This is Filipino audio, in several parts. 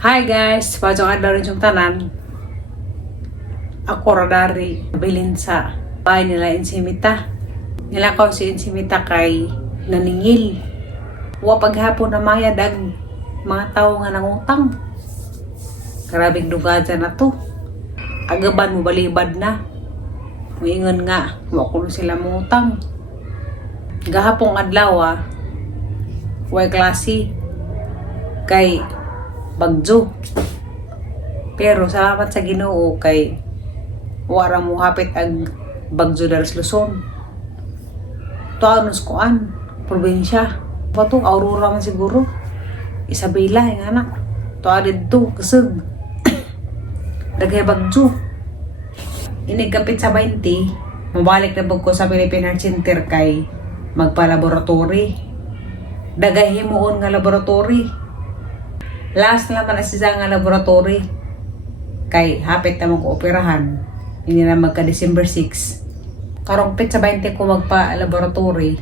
Hi guys, pasok adlaw rin yung tanan. Ako radari bilin sa bahay nila Insimita. Nilakaw si Insimita kay naningil. Wa paghapon na mayadag mga tao nga nangutang. Grabing dugada na to. Agaban mo balibad na. Muingon nga, wa ko sila mangutang. Gahapong adlaw way klase kay Bagjo. Pero salamat sa Ginoo kay wara mo hapit ag Bagjo daras Luzon. Tuanos koan, probinsya. Pato Aurora man siguro. Isabela yung anak. Tuwa dito kasag. Dagay Bagjo. Inigapit sa 20, mabalik na bag ko sa Philippine Heart Center kay magpa-laboratory. Dagay himuon nga laboratory. Last naman na siya nga laboratory. Kay hapit na mag-operahan. Hindi na magka December 6. Karong pit sa 20 ko magpa-laboratory.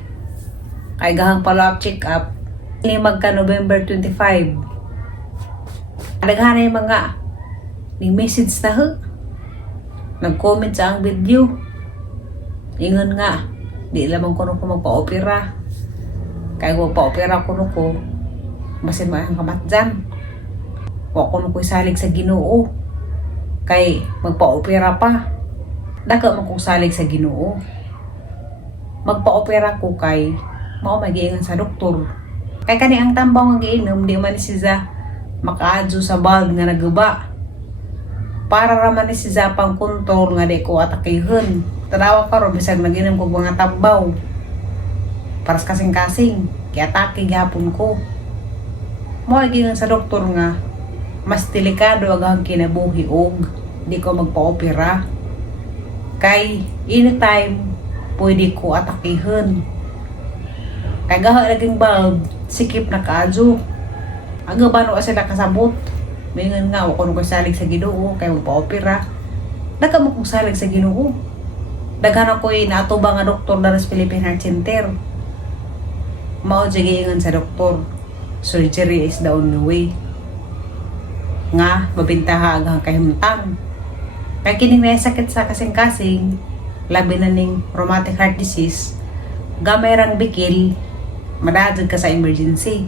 Kay gahang follow-up check-up. Hindi magka November 25. Naghanay mga ni message na ho. Nag-comment sa ang video. Ingon nga, di lamang ko nung magpa-opera. Kaya magpa-opera ko nung ko, masin mahang kamat dyan. Wa ko nung ko salig sa Ginoo. Kay magpa-opera pa. Daga man kong salig sa Ginoo. Magpa-opera ko kay mao magiingon sa doktor. Kay kani ang tambaw nga giinom, di man siya makaadyo sa bulb nga naguba. Para raman ni siya pang kontrol nga di ko atakihon. Tanawa ka ro bisag naginom ko mga tambaw. Paras kasing-kasing, kaya atake gihapon ko. Mao giingon sa doktor nga mas delikado ang kinabuhi og di ko magpa-opera. Kay anytime pwede ko atakihon. Kay gaha naging bulb, sikip na kaadyo. Ang ba no sila kasabot? Mingon nga ako nung salig sa Ginoo kay magpa-opera. Daga mo kong salig sa Ginoo. Daghan ako naatubang nga doktor na sa Philippine Heart Center. Mao giingon sa doktor, surgery is the only way. Nga mabintaha agang kahimtang. Kay kining sakit sa kasing-kasing, labi na ning rheumatic heart disease, gamay rang bikil, madadad ka sa emergency.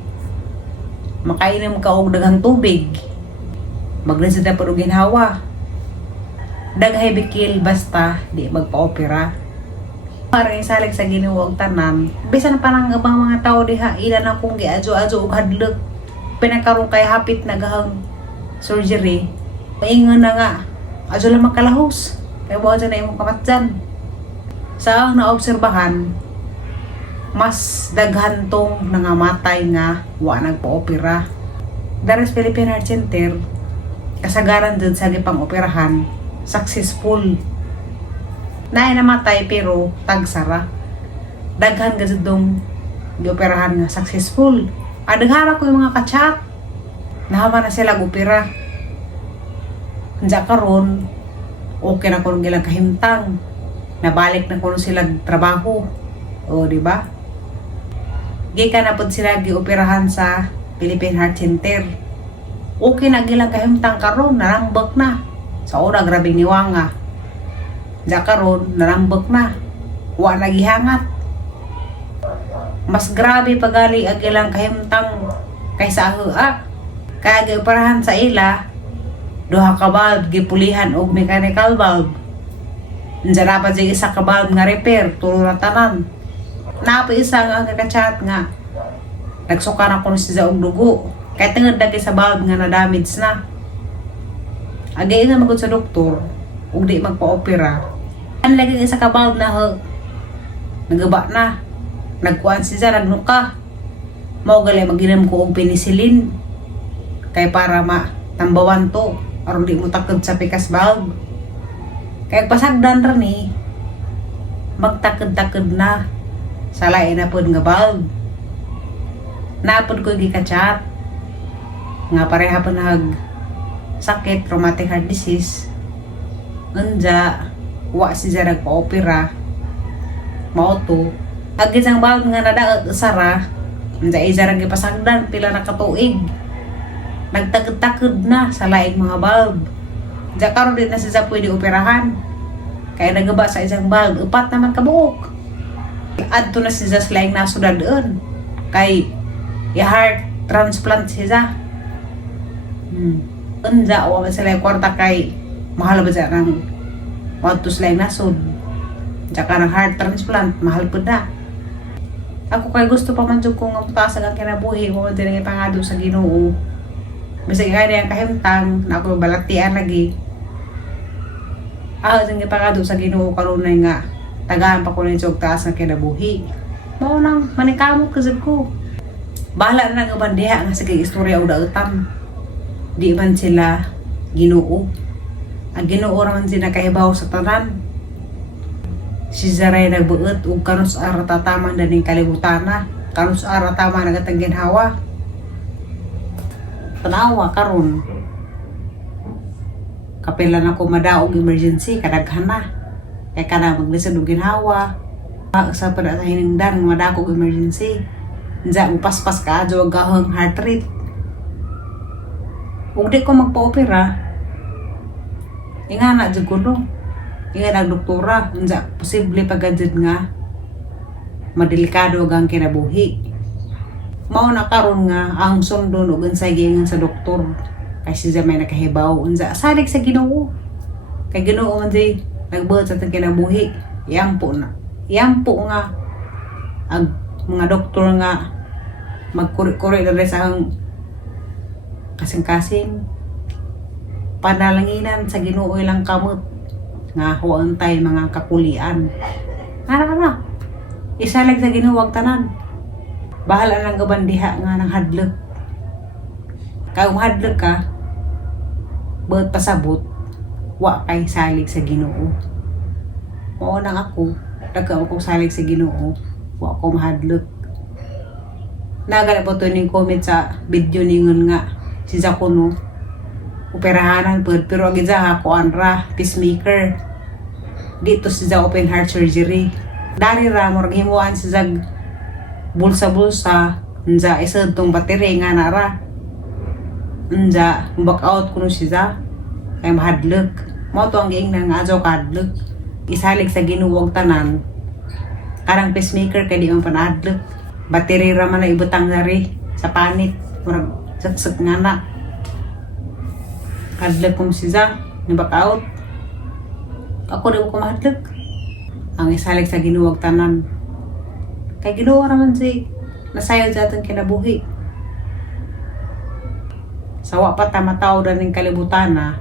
Makainom ka og daghang tubig. Maglasad na og ginhawa. Daghay bikil basta di magpa-opera. Para isalig sa Ginoo og tanan, bisan pa nang ibang mga tao diha ilan akong giadyo-adyo og hadlok. Pinakaron kay hapit na gahang surgery. Maingon na nga, adyo lang makalahos. Kaya buwan dyan na imong kamatjan. Sa ang naobserbahan, mas daghan tong nangamatay nga wa nagpa-opera. Dari sa Philippine Heart Center, kasagaran dun sa gipang operahan, successful. Naay namatay pero tagsara. Daghan gazud dong gioperahan nga successful. Daghara ko yung mga kachat. Nahawa na sila opera. Diya karon, okay na kung gilang kahimtang. Nabalik na kung sila trabaho. O, di ba? Gika na po sila gioperahan sa Philippine Heart Center. Okay na gilang kahimtang karon, narambak na. Sa ora, grabing niwanga. Diya karon, narambak na. Wa nagihangat. Mas grabe pagali ang ilang kahimtang kaysa ahua. Kaya gioperahan sa ila, duha ka bulb gipulihan og mechanical bulb. Diyan dapat yung isa ka bulb nga repair, tulo na tanan. Napo isa nga kakachat nga nagsuka na ko siya og dugo. Kaya tingad dagi sa bulb nga na-damage na. Agay nga magod sa doktor, ug di magpa-opera. Ang lagi isa ka bulb na nagaba na. Nagkuhan siya, nagnuka. Mao gali maginom ko og penicillin. Kay para matambawan to aron di mo takod sa pikas bulb. Kay pasagdan ra ni magtakod-takod na sa lain na pod nga bulb. Napod ko gikachat nga pareha pa nag sakit rheumatic heart disease. Unja wa siya nagpa-opera. Mao to agit ang bulb nga nadaot usara. Unja isa ra gipasagdan pila na katuig. nagtakod-takod na sa laing mga bulb. Diya karon din na siya pwede operahan. Kaya nagaba sa isang bulb, 4 naman kabuok. Adto na siya sa laing nasudad doon. Kay i-heart transplant siya. Unja o sila yung kwarta kay mahal ba siya ng wadto sila yung nasud. Tsaka ng heart transplant, mahal po na. Ako kay gusto pa man dyan kung mapasag ang kinabuhi mo din ang ipangado sa Ginoo. Bisag nga niya kahimtang na ako balatian lagi. Din ipangado sa Ginoo karunay nga tagaan pa ko rin sa taas ng kinabuhi. Mao nang manikamot kasi ko. Bahala na nga bandiha nga sige istorya o dautam. Di man sila Ginoo. Ang Ginoo raman sila kahibaw sa tanan. Si Zaray nagbuot ug kanus ara tataman daning kalibutan na. Kanus ara tama nagatang ginhawa. Tanawa karon. Kapila na ko madaog emergency kadaghan na. Kay kana maglisod og ginhawa. Sa pada sa hiningdan madakog emergency. Nja upaspas ka adto og gahong heart rate. Ug di ko magpa-opera. Ingana jud ko no. Ingat ang doktora, unsa posible pagajud nga madelikado ang kinabuhi. Mao na karon nga ang sundon ug unsay giingon sa doktor kay siya may nakahibaw unsa salig sa Ginoo. Kay Ginoo man di nagbuhat sa tang kinabuhi. Yampo na. Yampo nga ang mga doktor nga magkuri-kuri diri sa ang kasing-kasing panalanginan sa Ginoo ilang kamot nga huwag tayo mga kakulian. Ara. Isalag sa ginuwag tanan. Bahala lang gabandiha nga ng hadlok. Kung hadlok ka, buot pasabot, wa kay salig sa Ginoo. Mao nang ako, dagka ako salig sa Ginoo, wa ko mahadlok. Nagala po to ning comment sa video ningon nga si Zakuno operahanan po, pero agad sa kuan ra pacemaker dito sa open heart surgery. Dari ra mo himuan si zag bulsa-bulsa nja isa tong battery nga na ra nja back out kuno siya kay mahadlok. Mao to ang giingnan nga adto kadlok isalig sa Ginoo tanan. Karang pacemaker kay di man panadlok, battery ra man na ibutang dari sa panit murag saksak nga na hadlok kong siya, ni-back out. Ako rin ko mahadlok. Ang isalig sa Ginoo tanan. Kay Ginoo naman si nasayod sa atong kinabuhi. Sawa pa tamataw na ng kalibutan na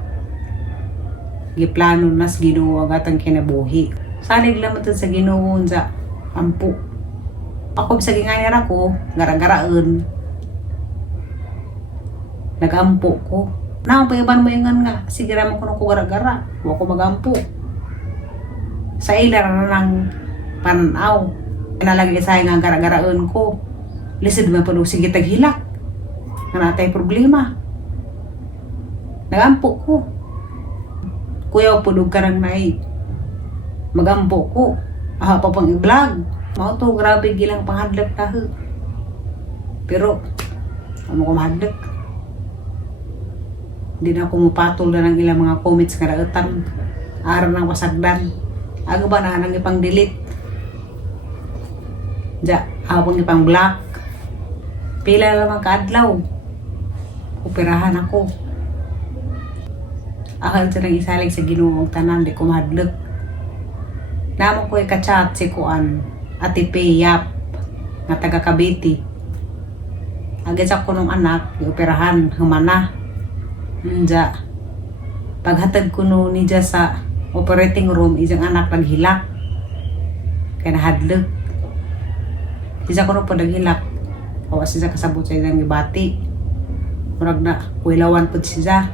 giplano nas Ginoo ang atong kinabuhi. Salig lang sa Ginoo sa ampo. Ako sa ginganyan ako, gara-garaon. Nagampo ko. Napayaban mo yung nga, sige raman ko nung gara-gara, huwag ko magampo. Sa ilar na ng pananaw, nalagay sa nga gara-garaon ko. Lisod mo pa sige taghilak. Nga natay problema. Nagampo ko. Kuya po ka nang nai. Magampo ko. Pa pang i-vlog. Mao to, grabe gilang panghadlak taho. Pero, ano ko mahadlak? Hindi na ako mupatol na ng ilang mga comments nga rautan. Araw ng pasagdan. Aga ba na nang ipang delete? Diya, habang ipang block. Pila lamang kaadlaw. Operahan ako. Akal sa nang isalig sa Ginoo tanan, di ko mahadlok. Naman ko ikachat si Kuan, Ate Payap, nga taga Cavite. Agad sa ko nung anak, ioperahan, humana. Diya, paghatag ko no niya sa operating room, isang anak naghilak. Kaya nahadlok. Isa ko no po naghilak. Kawas siya kasabot sa isang ibati. Murag na, kuilawan po siya.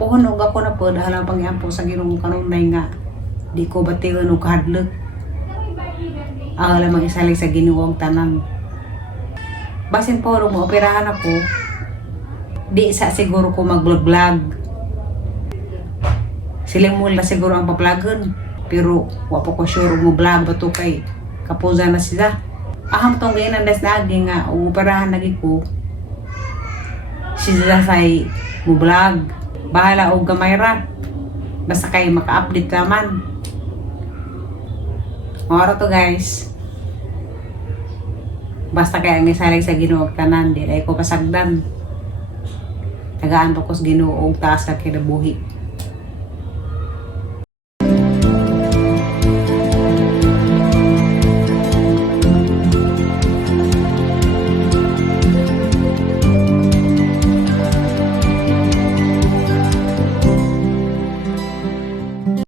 Puhunog ako na po, dahil ang pangyampo sa Ginoo kanunay nga. Di ko batingan o kahadlok. Ang alamang isalig sa Ginoo ang tanan. Basin po, nung maoperahan ako, di sa siguro ko mag-vlog. Siling mula siguro ang paplagon. Pero, wapo ko sure mo vlog ba to kay kapuza na sila. Aham tong ganyan ang desnagi nga, uuparahan lagi ko. sila say mo vlog. Bahala og gamay ra. Basta kay maka-update naman. Moro to guys. Basta kay ang isalig sa Ginoo og tanan, di ay ko pasagdan. Tagaan to ko sa Ginoo og taas ka kinabuhi.